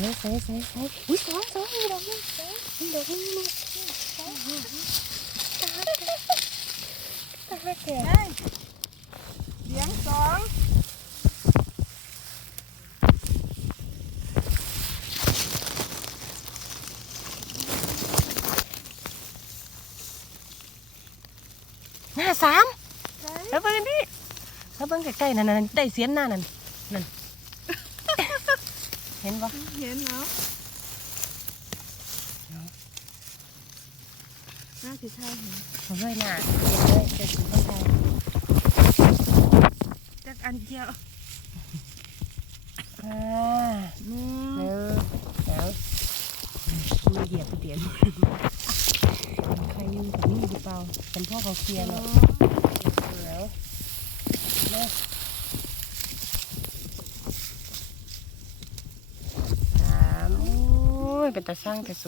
ใส่อุ้ยสองมีดอกนึงมีดอกนึงลูกตาแก่เลี้ยงสอง หน้าสามแล้วเบิ่งดิแล้วเบิ่งใกล้ๆนั่นได้เสียนหน้านั่นเห็นปะ เห็นเนาะน่าจะใช่เห็น ผมเลยหน้าเห็นเลยจะถึงต้องใช้ จักอันเดียว นี่แล้วมีเหยียบเดียนใครอยู่กับนี่หรือเปล่าเป็นพ่อเขาเคลียร์เนาะแล้วสามโอ้ยเป็นตาสร้างแต่โซ